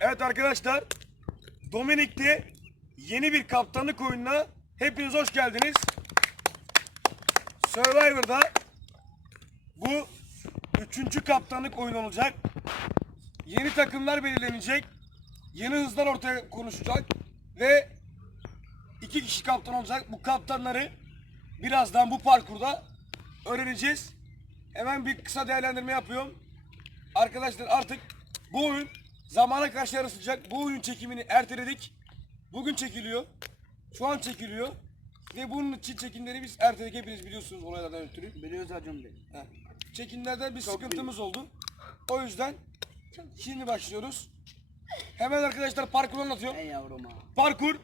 Evet arkadaşlar. Dominik'te yeni bir kaptanlık oyununa hepiniz hoş geldiniz. Survivor'da bu üçüncü kaptanlık oyun olacak. Yeni takımlar belirlenecek. Yeni hızlar ortaya konuşacak. Ve iki kişi kaptan olacak. Bu kaptanları birazdan bu parkurda öğreneceğiz. Hemen bir kısa değerlendirme yapıyorum. Arkadaşlar artık bu oyun zamana karşı yarışacak. Bu oyunun çekimini erteledik. Bugün çekiliyor. Şu an çekiliyor. Ve bunun için çekimleri biz erteledik. Hepiniz biliyorsunuz olaylardan ötürü. Biliyoruz Acun Bey. Heh. Çekimlerde bir sıkıntımız oldu. O yüzden şimdi başlıyoruz. Hemen arkadaşlar parkur anlatıyorum. Ey yavrum ha. Parkur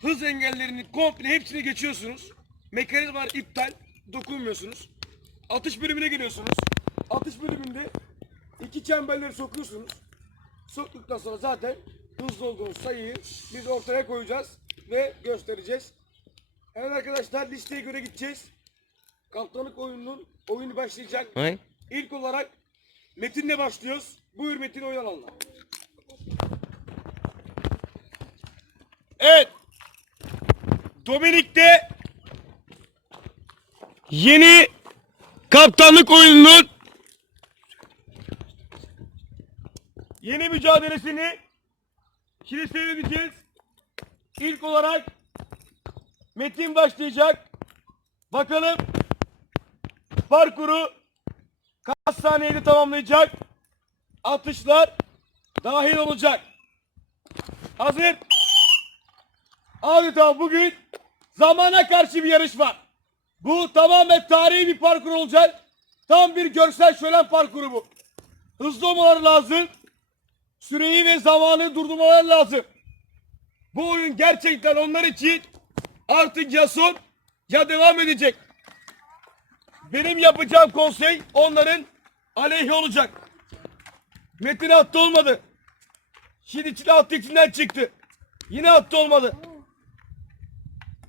hız engellerini komple hepsini geçiyorsunuz. Mekanizmalar iptal. Dokunmuyorsunuz. Atış bölümüne geliyorsunuz. Atış bölümünde iki çemberleri sokuyorsunuz. Soktuktan sonra zaten hızlı olduğunuz sayıyı biz ortaya koyacağız ve göstereceğiz. Evet arkadaşlar listeye göre gideceğiz. Kaptanlık oyununun oyunu başlayacak. Ouais. İlk olarak Metin'le başlıyoruz. Buyur Metin oyun alanına. Evet. Dominik'te yeni kaptanlık oyununun yeni mücadelesini şimdi seyredeceğiz. İlk olarak Metin başlayacak. Bakalım parkuru kaç saniyede tamamlayacak? Atışlar dahil olacak. Hazır. Adeta bugün zamana karşı bir yarış var. Bu tamamen tarihi bir parkur olacak. Tam bir görsel şölen parkuru bu. Hızlı olmaları lazım. Süreyi ve zamanı durdurmaları lazım. Bu oyun gerçekten onlar için artık ya son ya devam edecek. Benim yapacağım konsey onların aleyhi olacak. Metin attı olmadı. Şimdi içine attı içinden çıktı. Yine attı olmadı.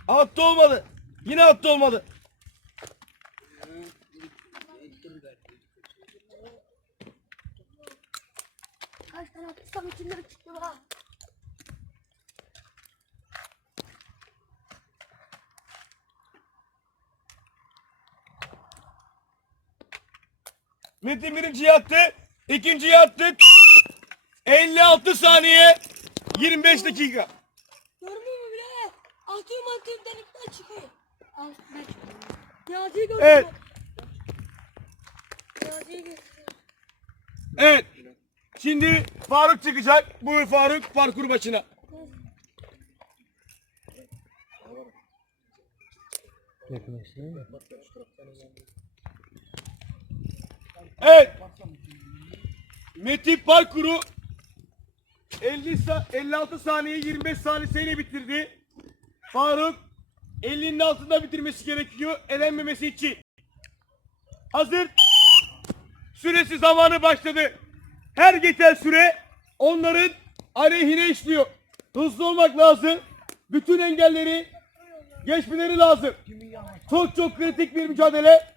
Attı olmadı. Yine attı olmadı. Kaç tane atırsam içinden çıktı bak. Metin birinciyi attı. ikinciyi attı. 56 saniye. 25 dakika. Görmüyor mu bile? Atıyorum atıyorum delikten çıkıyor. Al ben çıkıyorum. Evet. Niyazi'yi gördüm. Evet. Şimdi Faruk çıkacak. Buyur Faruk parkur başına. Evet. Metin parkuru 50 sa 56 saniye 25 saniyeyle bitirdi. Faruk 50'nin altında bitirmesi gerekiyor elenmemesi için. Hazır. Süresi zamanı başladı. Her geçen süre onların aleyhine işliyor. Hızlı olmak lazım. Bütün engelleri geçmeleri lazım. Çok çok kritik bir mücadele.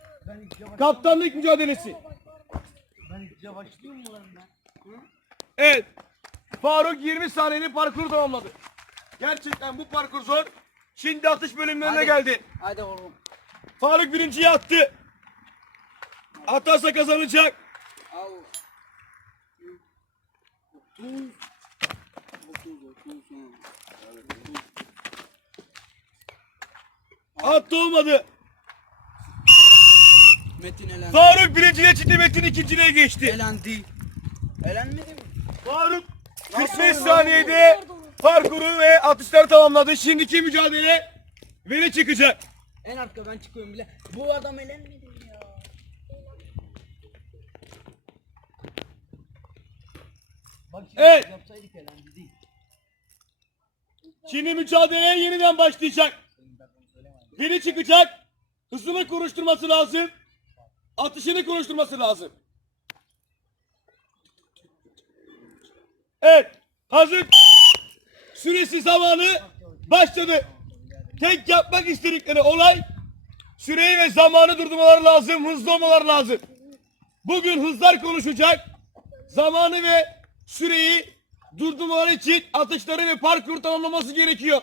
Kaptanlık mücadelesi. Evet. Faruk 20 saniyenin parkuru tamamladı. Gerçekten bu parkur zor. Şimdi atış bölümlerine Hadi. geldi. Hadi oğlum. Faruk birinciyi attı. Atarsa kazanacak. Al. 30. 30, 30, Attı olmadı. Metin elendi. Faruk birinciye çıktı. Metin ikinciliğe geçti. Elendi. Elenmedi mi? Faruk 45 saniyede parkuru ve atışları tamamladı. Şimdiki mücadele veri çıkacak. En arka ben çıkıyorum bile. Bu adam elenmedi mi ya? Bak şimdi Evet. yapsaydık elendi değil. Şimdi mücadele yeniden başlayacak. Veri çıkacak. Hızını konuşturması lazım. Atışını konuşturması lazım. Evet. Hazır. Süresi zamanı başladı. Tek yapmak istedikleri olay süreyi ve zamanı durdurmaları lazım. Hızlı olmaları lazım. Bugün hızlar konuşacak. Zamanı ve süreyi durdurmaları için atışları ve parkur tamamlaması gerekiyor.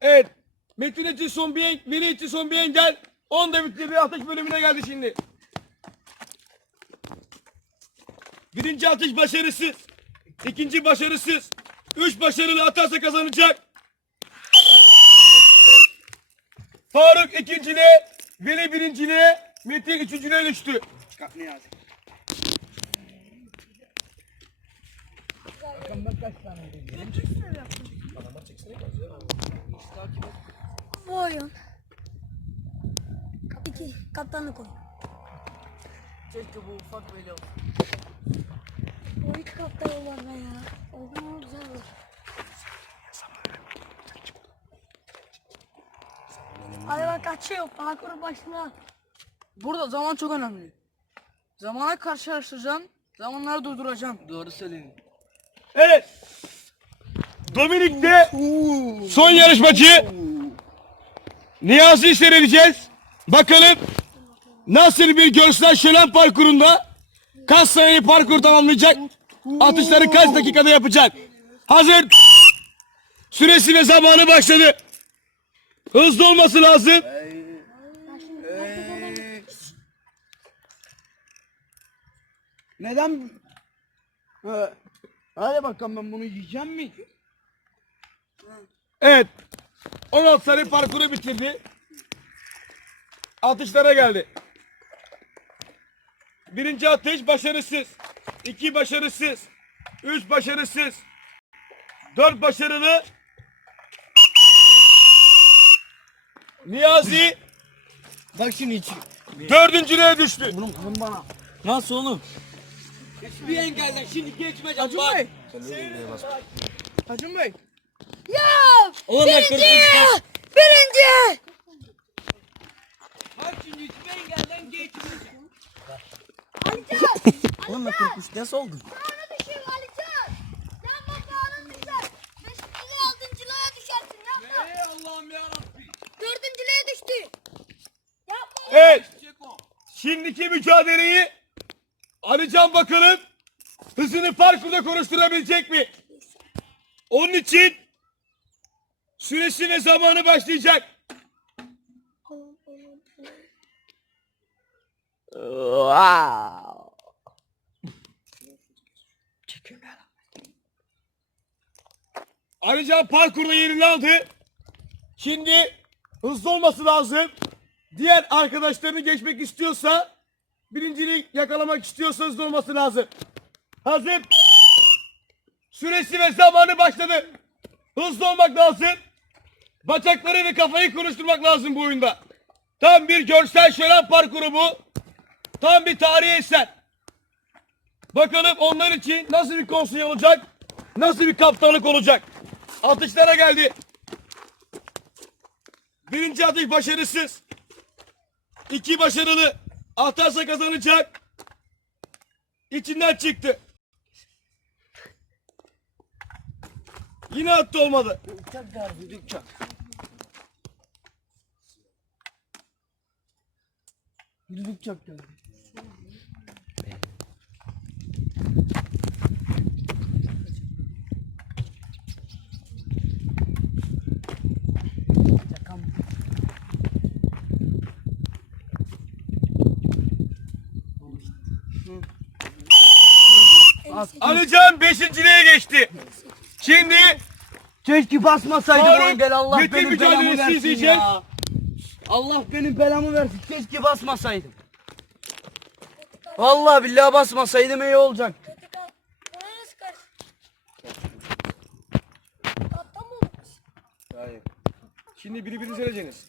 Evet. Metin için son bir Veli için son bir engel. 10 da bitirdi. Atış bölümüne geldi şimdi. Birinci atış başarısız. İkinci başarısız. Üç başarılı atarsa kazanacak. Faruk ikinciliğe, Veli birinciliğe, Metin üçüncülüğe düştü. Çıkart ne. Bakalım ben kaç tane ödeyeceğim. Bu oyun. İki. Kaptanlık oyun. Keşke bu ufak böyle olsun. O iki kaptan var be ya. O zaman güzel olur. Hadi bak açıyor. Parkur başla. Burada zaman çok önemli. Zamana karşılaştıracaksın. Zamanları durduracaksın. Doğru söylüyorsun. Evet. Dominik'te son yarışmacı Niyazi'yi seyredeceğiz. Bakalım nasıl bir görsel şölen parkurunda kaç sayılı parkur tamamlayacak? Atışları kaç dakikada yapacak? Hazır. Süresi ve zamanı başladı. Hızlı olması lazım. Neden? Ha, Hadi bakalım ben bunu yiyeceğim mi? Evet. 16 sayılı parkuru bitirdi. Atışlara geldi. Birinci atış başarısız. iki başarısız. Üç başarısız. Dört başarılı. Niyazi Bak şimdi hiç. dördüncülüğe düştü. Alın bana. Nasıl oğlum? Bir engelden şimdi geçmeyeceğim. Acun Bey. Acun Bey. Ya! Oğlum bak Birinci! Birinci! Bak şimdi hiçbir engelden geçmeyeceğim. Oğlum bak korkmuş nasıl oldu? Puanı düşür Alican! Sen bak puanın düşer. Beşinciliğe altıncılığa düşersin yapma. Ey Allah'ım yarabbim. Dördüncülüğe düştü. Yapma. Evet. Çek o. Şimdiki mücadeleyi Alican bakalım hızını parkurda konuşturabilecek mi? Onun için süresi ve zamanı başlayacak. Alican parkurda yerini aldı. Şimdi hızlı olması lazım. Diğer arkadaşlarını geçmek istiyorsa birinciliği yakalamak istiyorsa hızlı olması lazım. Hazır. Süresi ve zamanı başladı. Hızlı olmak lazım. Bacakları ve kafayı konuşturmak lazım bu oyunda. Tam bir görsel şölen parkuru bu. Tam bir tarihi eser. Bakalım onlar için nasıl bir konsey olacak? Nasıl bir kaptanlık olacak? Atışlara geldi. Birinci atış başarısız. İki başarılı. Atarsa kazanacak. İçinden çıktı. Yine attı olmadı. Geldi uçak. Bir uçak geldi. Alican beşinciliğe geçti. Şimdi Keşke basmasaydım Faruk, o engel Allah Metin benim belamı mücadelesi versin izleyeceğiz. ya. Allah benim belamı versin. Keşke basmasaydım. Vallahi billahi basmasaydım iyi olacak. Kötü kap. Buna nasıl karşı? Kaptan mı. Şimdi biri birini söyleyeceksiniz.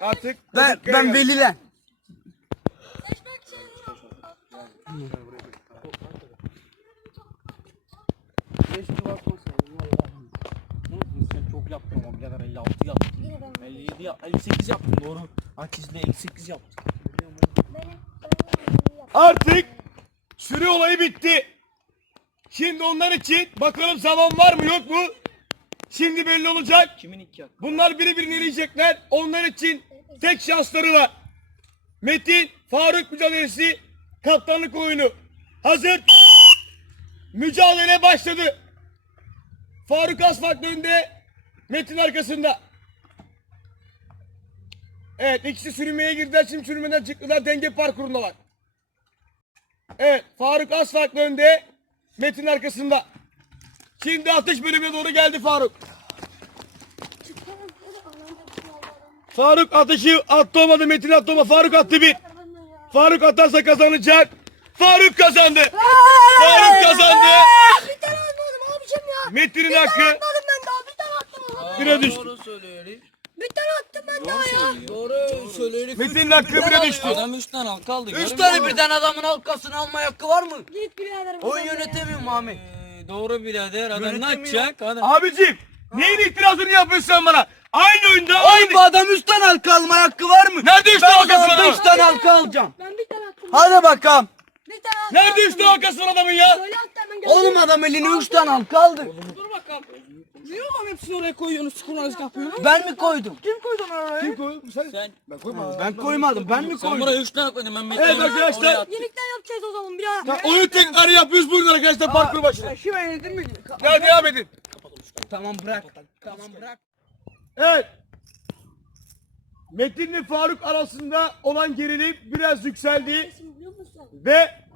Artık Ben ben velilen. 5 500 basmasaydım. Sen çok yaptın o birader 56 yaptın. 57 yaptın. 58 yaptın doğru. Akiz'de 58 yaptın. Artık sürü olayı bitti. Şimdi onlar için bakalım zaman var mı yok mu? Şimdi belli olacak. Kimin iki hakkı? Bunlar birbirini eleyecekler. Onlar için tek şansları var. Metin, Faruk mücadelesi, kaptanlık oyunu. Hazır. Mücadele başladı. Faruk Asfak önde, Metin arkasında. Evet ikisi sürünmeye girdiler şimdi sürünmeden çıktılar denge parkurundalar. Evet Faruk Asfak'la önde, Metin arkasında. Şimdi atış bölümüne doğru geldi Faruk. Faruk atışı attı olmadı Metin attı olmadı. Faruk attı bir. Faruk atarsa kazanacak. Faruk kazandı. Faruk kazandı. Bir tane atmadım abicim ya. Metin'in Bir tane hakkı atmadım ben daha. Bir tane attım. abi. bire düştü. Doğru söylüyor herif. Bir tane attım ben daha ya. Doğru söylüyor herif. Metin'in hakkı bire düştü. Adam 3 tane al kaldı. Üç tane birden adamın halkasını alma hakkı var mı? Git birader. Oyun buradan ya. yönetemiyor. Ee, doğru birader. Adam ne yapacak? Adam. Abicim neyin itirazını yapıyorsun sen bana? Aynı oyunda aynı. bu adam üç tane halka alma hakkı var mı? Nerede üç Ben tane o zaman halkası var beş adamın? tane halka alacağım. Ben bir tane attım. Hadi bakalım. Bir tane. Nerede üç tane halkası var adamın ya? Oğlum adam eline üç tane halka aldı. Dur bakalım. Niye oğlum hepsini oraya koyuyorsunuz? Kurnazlık yapıyorsunuz. Ben mi koydum? Kim koydu oraya? Kim koydu? Sen. Sen. Ben koymadım. Ben koymadım. Ben mi Sen koydum? buraya 3 tane koydun. Ben Evet arkadaşlar. attım. Birlikte yapacağız o zaman birader. Ya, oyun tekrar yapıyoruz bugün arkadaşlar parkur başına. Şimdi yenildin mi? Ya devam edin. Tamam bırak. Tamam bırak. Evet. Metin ve Faruk arasında olan gerilim biraz yükseldi ve.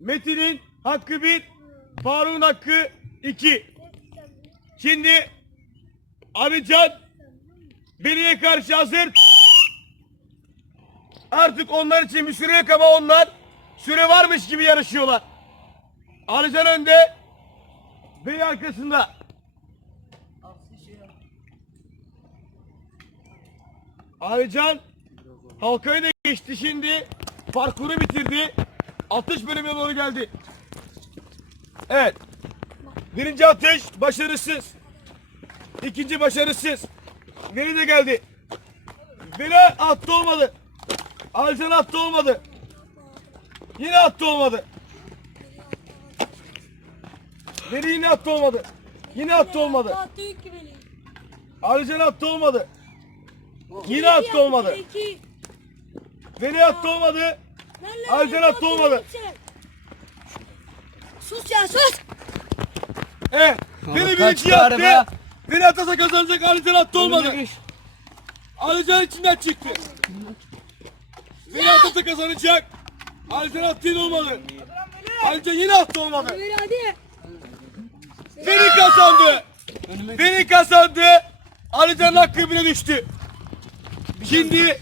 Metin'in hakkı bir, Faruk'un hakkı iki. Şimdi Arıcan Beri'ye karşı hazır. Artık onlar için bir süre yok ama onlar süre varmış gibi yarışıyorlar. Arıcan önde, Beri arkasında. Arıcan halkayı da geçti şimdi. Parkuru bitirdi. Atış bölümüne doğru geldi. Evet. Birinci atış başarısız. İkinci başarısız. Veri de geldi. Veri attı olmadı. Alcan attı olmadı. Yine attı olmadı. Veri yine attı olmadı. Yine attı olmadı. Alcan attı olmadı. Yine attı olmadı. İki. Veri attı olmadı. Alcan attı olmadı. Sus ya sus. Evet. Veri kaç birinci tane attı. be? Veri atasa kazanacak Alcan attı olmadı. Alcan içinden çıktı. Veri atasa kazanacak. Alcan attı yine olmadı. Alcan yine attı olmadı. Ver hadi. Veri kazandı. Veri kazandı. Alican'ın hakkı bire düştü. Şimdi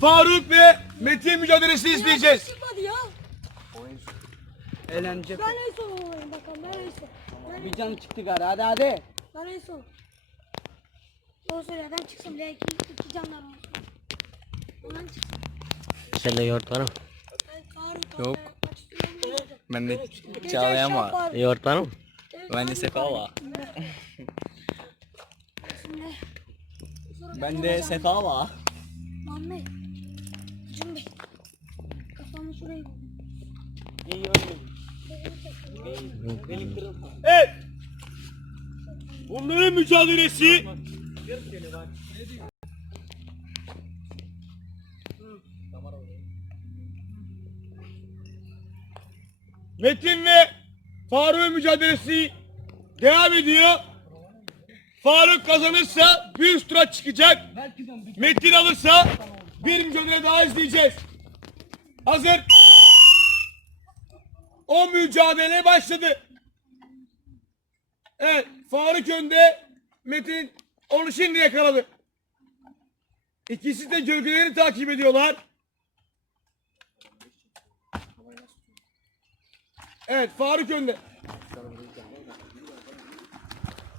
Faruk ve Metin mücadelesi izleyeceğiz. Çıkmadı ya. Eğlenecek. Ben en son olayım bakalım ben en son. Ben, Bir can çıktı gari hadi hadi. ben en son. Doğru söyle ben çıksın belki iki canlar olsun. Ondan çıksın. Sen de yoğurt var mı? Ben Faruk Yok. Çağlayan var. Yoğurt var mı? Sefa var. Şimdi. Sonra Ben ben de olacağım. sefa var. Muhammed. Bir. Kafamı şuraya vurdum. Evet. Bunların mücadelesi Metin ve Faruk'un mücadelesi devam ediyor. Faruk kazanırsa bir üst tura çıkacak. Metin alırsa bir mücadele daha izleyeceğiz. Hazır. O mücadele başladı. Evet, Faruk önde, Metin onu şimdi yakaladı. İkisi de gölgelerini takip ediyorlar. Evet, Faruk önde.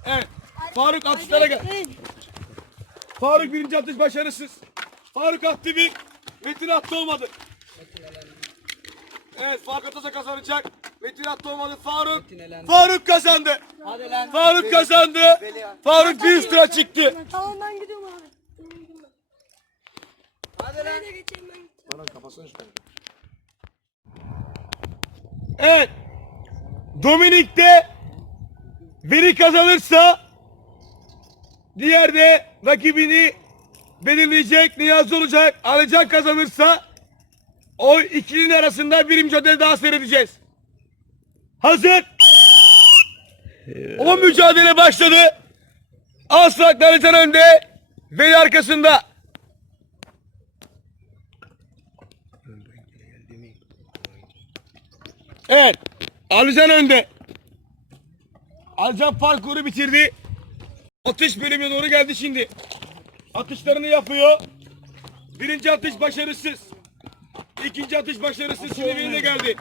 Evet, Faruk atışlara gel. Faruk birinci atış başarısız. Faruk attı bir, Metin attı olmadı. Evet, Faruk atasa kazanacak. Metin attı olmadı. Faruk, Faruk kazandı. Hadi lan. Faruk kazandı. Faruk bir üst tura çıktı. Tamam ben gidiyorum abi. Hadi lan. De geçeyim ben. Evet. Dominik'te biri kazanırsa diğer de rakibini belirleyecek. Niyazi olacak. Alican kazanırsa o ikilinin arasında bir mücadele daha seyredeceğiz. Hazır. O mücadele başladı. Asrak Danitan önde. Veli arkasında. Evet. Alican önde. Alican parkuru bitirdi. Atış bölümüne doğru geldi şimdi. Atışlarını yapıyor. Birinci atış başarısız. İkinci atış başarısız. Şimdi de geldi.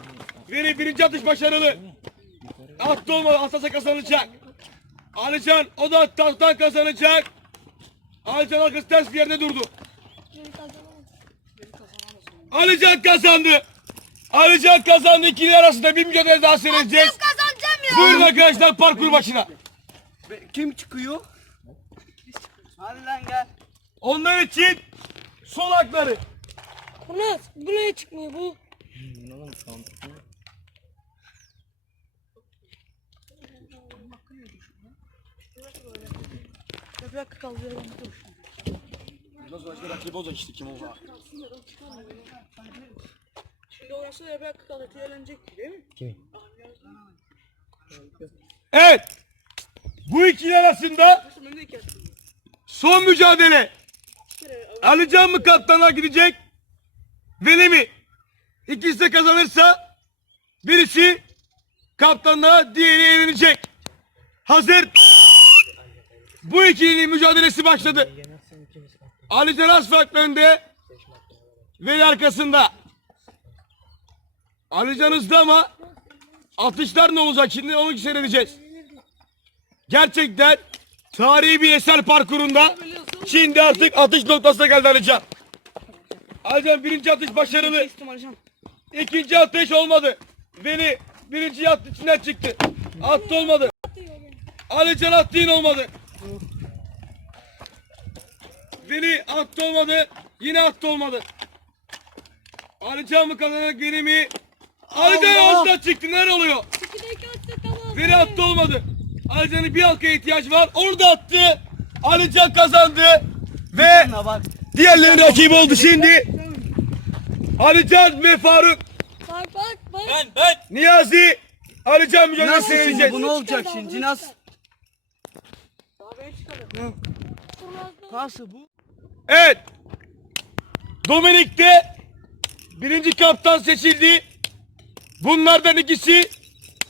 Veli birinci atış başarılı. Attı olmadı. Atasa kazanacak. Alican o da attan kazanacak. Alican arkası ters bir yerde durdu. Alican kazandı. Alican kazandı. İkili arasında bir mücadele daha seyredeceğiz. Kazanacağım ya. Buyurun arkadaşlar parkur başına. Kim çıkıyor? Hadi lan gel. Onlar için sol hakları. Kurnaz buraya çıkmıyor bu. Bir dakika kaldı. Nasıl başka rakibi olacak işte kim olsa. Şimdi oynasa ya bir dakika kaldı. Eğlenecek değil mi? Evet. Bu ikili arasında Nasıl önde iki attı. Son mücadele. Alican mı kaptanlığa gidecek? Veli mi? İkisi de kazanırsa birisi kaptanlığa diğeri eğlenecek. Hazır. Bu ikilinin mücadelesi başladı. Alican Asfalt önde. Veli arkasında. Alican hızlı ama atışlar ne olacak şimdi onu seyredeceğiz. Gerçekten tarihi bir eser parkurunda şimdi artık atış noktasına geldi Alican. Alican birinci atış başarılı. İkinci atış olmadı. Veli birinci attı içinden çıktı. Attı olmadı. Alican attı yine olmadı. Veli attı olmadı. Yine attı olmadı. Alican mı kazanacak Veli mi? Alican ağzından çıktı. Nerede oluyor? Veri attı olmadı. Alican'ın bir halkaya ihtiyaç var. Onu da attı. Alican kazandı. Ve bak. diğerlerinin rakibi oldu şimdi. Alican ve Faruk. Bak bak bak. Ben ben. Niyazi. Alican mücadelesi Nasıl şimdi bu ne olacak şimdi nasıl? Daha ben çıkalım. Kurnaz'da Nasıl bu? Evet. Dominik de birinci kaptan seçildi. Bunlardan ikisi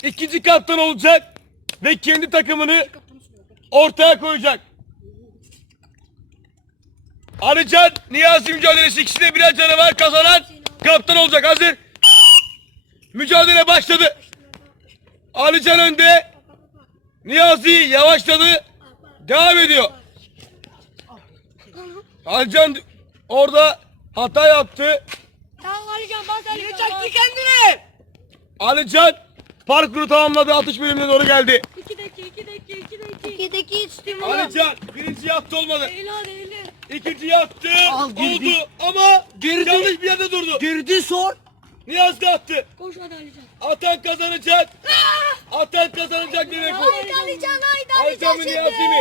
ikinci kaptan olacak ve kendi takımını ortaya koyacak. Alican, Niyazi mücadelesi ikisinde birer canavar kazanan kaptan olacak. Hazır. Mücadele başladı. Alican önde. Niyazi yavaşladı. Devam ediyor. Alican orada hata yaptı. Tamam Alican bas Alican. Çaktı kendini. Alican parkuru tamamladı. Atış bölümüne doğru geldi. İkide iki ikide iki ikide iki. İkide iki içtim Alican birinci yaptı olmadı. Ha değil. İkinci yaptı. Al, girdi. oldu ama Girdi. yanlış bir yerde durdu. Girdi sor. Niyaz da attı. Koş hadi Alican. Atan kazanacak. Atan kazanacak demek bu. Haydi Alican haydi Alican mı Niyazi mi?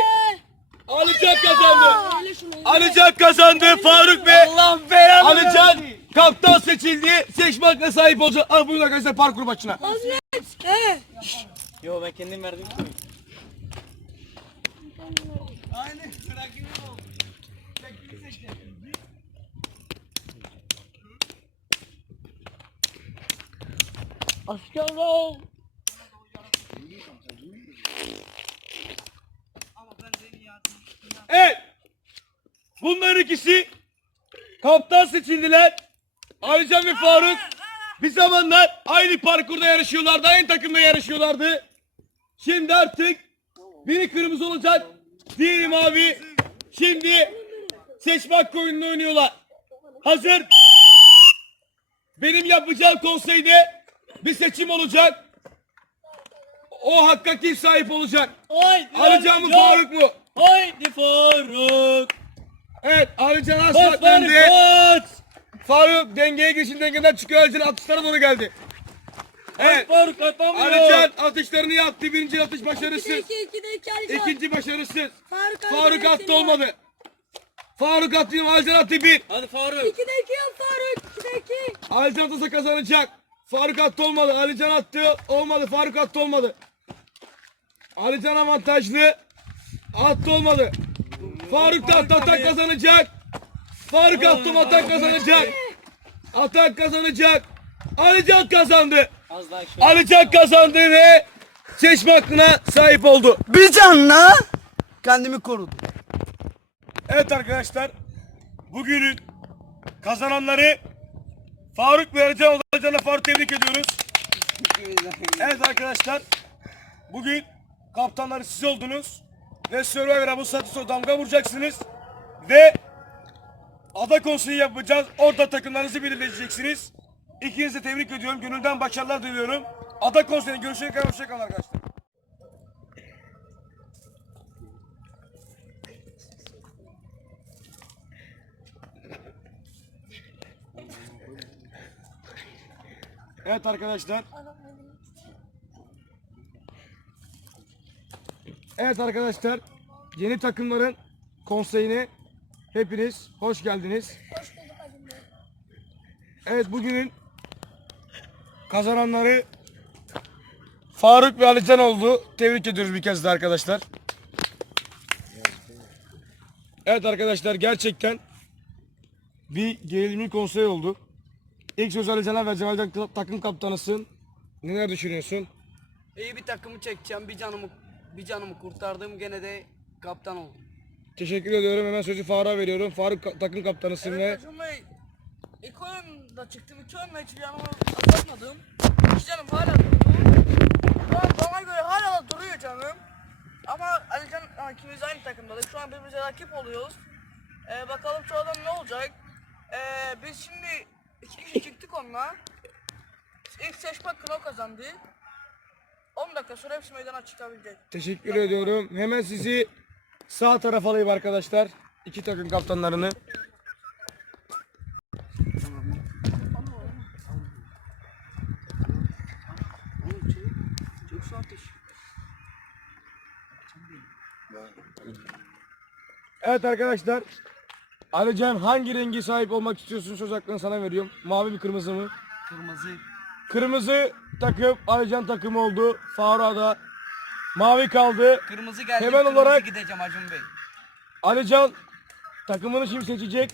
Alican kazandı. Öyle şunu. Alican kazandı. Faruk ve Allah belanı Alican kaptan seçildi. Seçme hakkına sahip olacak. Al buyurun arkadaşlar parkur başına. Hazret. He. Yo ben kendim verdim. Askerler. Evet. Bunların ikisi kaptan seçildiler. Alican ve Faruk bir zamanlar aynı parkurda yarışıyorlardı. Aynı takımda yarışıyorlardı. Şimdi artık biri kırmızı olacak. Diğeri mavi. Şimdi seçme hakkı oyununu oynuyorlar. Hazır. Benim yapacağım konseyde bir seçim olacak. O hakka kim sahip olacak? Haydi. Alican mı Faruk mu? Haydi Faruk. Evet Alican Aslan Faruk önde. Faruk dengeye girişin dengeden çıkıyor. Alican atışlara doğru geldi. Evet. Faruk atamıyor. Alican atışlarını yaptı. Birinci atış başarısız. iki ikide iki Alican. İkinci başarısız. Faruk Faruk attı olmadı. Faruk attı. Alican attı bir. Hadi Faruk. İkide iki yap Faruk. İkide iki. Alican atasa kazanacak. Faruk attı olmadı. Alican attı olmadı. Faruk attı olmadı. Alican avantajlı. Attı olmadı. Faruk da attı atak kazanacak. Faruk attı atak kazanacak. Atak kazanacak. Alican kazandı. Alican kazandı ve seçme hakkına sahip oldu. Bir canla kendimi korudum. Evet arkadaşlar. Bugünün kazananları Faruk ve Ercan Odacan'a Faruk tebrik ediyoruz. Evet arkadaşlar. Bugün kaptanları siz oldunuz. Ve Survivor'a bu statüse damga vuracaksınız. Ve ada konseyi yapacağız. Orada takımlarınızı belirleyeceksiniz. İkinizi tebrik ediyorum. Gönülden başarılar diliyorum. Ada konseyine görüşene kadar hoşçakalın arkadaşlar. Evet arkadaşlar. Evet arkadaşlar. Yeni takımların konseyine hepiniz hoş geldiniz. Hoş bulduk Acun Bey. Evet bugünün kazananları Faruk ve Alican oldu. Tebrik ediyoruz bir kez de arkadaşlar. Evet arkadaşlar gerçekten bir gerilimli konsey oldu. İlk söz Alican'a vereceğim. Alican takım kaptanısın. Neler düşünüyorsun? İyi bir takımı çekeceğim. Bir canımı bir canımı kurtardım. Gene de kaptan oldum. Teşekkür ediyorum. Hemen sözü Faruk'a veriyorum. Faruk takım kaptanısın ve Evet Acun Bey. İlk oyunda çıktım. İki oyunda hiç canımı azaltmadım. İki canım hala durdu. Şu an bana göre hala da duruyor canım. Ama Alican ha, ikimiz aynı takımdadık. Şu an birbirimize rakip oluyoruz. Ee, bakalım şu adam ne olacak. Ee, biz şimdi iki kişi çıktık onunla. İlk seçme hakkını o kazandı. 10 dakika sonra hepsi meydana çıkabilecek. teşekkür ediyorum. Hemen sizi sağ tarafa alayım arkadaşlar. İki takım kaptanlarını. Evet arkadaşlar. Alican hangi rengi sahip olmak istiyorsun? Söz hakkını sana veriyorum. Mavi mi kırmızı mı? Kırmızı. Kırmızı takım Alican takımı oldu. Faruk'a da mavi kaldı. Kırmızı geldi. Hemen kırmızı olarak- gideceğim Acun Bey. Alican takımını şimdi seçecek.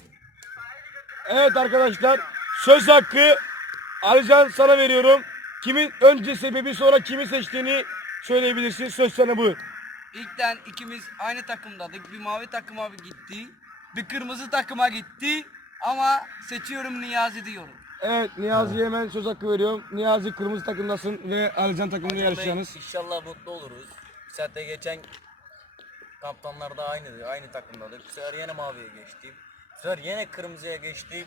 Evet arkadaşlar söz hakkı Alican sana veriyorum. Kimin önce sebebi sonra kimi seçtiğini söyleyebilirsin. Söz sana buyur. İlkten ikimiz aynı takımdaydık. Bir mavi takıma gitti. Bir kırmızı takıma gitti. Ama seçiyorum Niyazi diyorum. Evet Niyazi'ye hemen söz hakkı veriyorum. Niyazi kırmızı takımdasın ve Alican takımında yarışacaksınız. İnşallah mutlu oluruz. Zaten geçen kaptanlar da aynı, aynı takımdadık. Bu sefer yine maviye geçtim. Bu sefer yine kırmızıya geçtim.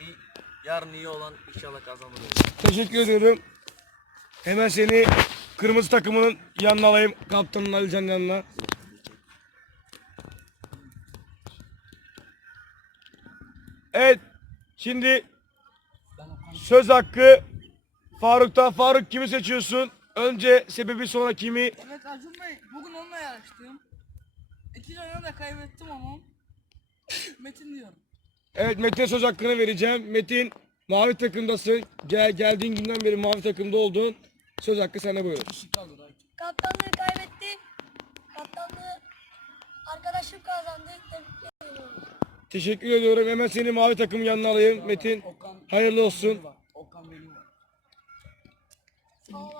İyi, yarın iyi olan inşallah kazanırız. Teşekkür ediyorum. Hemen seni kırmızı takımının yanına alayım. Kaptanın Alican'ın yanına. Evet. Şimdi söz hakkı Faruk'ta. Faruk kimi seçiyorsun? Önce sebebi sonra kimi? Evet Acun Bey bugün onunla yarıştım. İki oyunu da kaybettim ama. Metin diyorum. Evet Metin'e söz hakkını vereceğim. Metin mavi takımdasın. Gel, geldiğin günden beri mavi takımda oldun. Söz hakkı sana buyurun. Kaptanlığı kaybetti. Kaptanlığı arkadaşım kazandı. Tebrik ediyorum. Teşekkür ediyorum. Hemen seni mavi takımın yanına alayım Metin. Hayırlı olsun.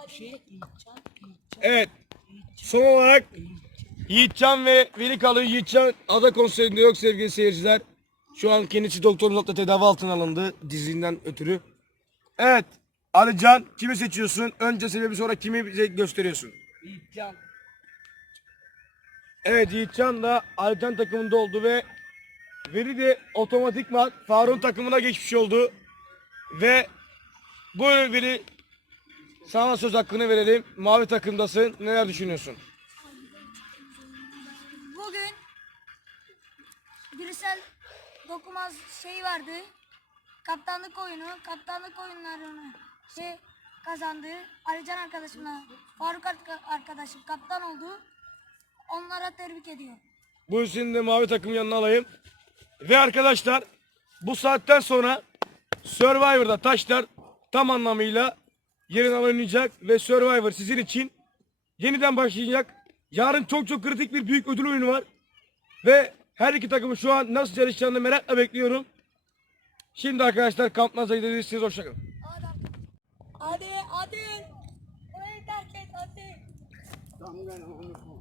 Şey. Evet. Son olarak Yiğitcan ve Veli Kalı Yiğitcan ada konserinde yok sevgili seyirciler. Şu an kendisi doktorumuzla tedavi altına alındı dizinden ötürü. Evet. Alican kimi seçiyorsun? Önce sebebi sonra kimi bize gösteriyorsun? Yiğitcan. Evet Yiğitcan da Alican takımında oldu ve Veli de otomatikman Faruk'un takımına geçmiş oldu. Ve buyur Veli sana söz hakkını verelim. Mavi takımdasın. Neler düşünüyorsun? Bugün Gülsel Dokumaz şey vardı. Kaptanlık oyunu. Kaptanlık oyunlarını şey kazandı. Alican arkadaşımla Faruk arka- arkadaşım kaptan oldu. Onlara tebrik ediyorum. Bu de mavi takım yanına alayım. Ve arkadaşlar bu saatten sonra Survivor'da taşlar tam anlamıyla yeniden oynayacak ve Survivor sizin için yeniden başlayacak. Yarın çok çok kritik bir büyük ödül oyunu var. Ve her iki takımı şu an nasıl yarışacağını merakla bekliyorum. Şimdi arkadaşlar kamp nazara gidebilirsiniz. Hoşçakalın. Hadi hadi. Orayı terk et hadi. Tamam ben onu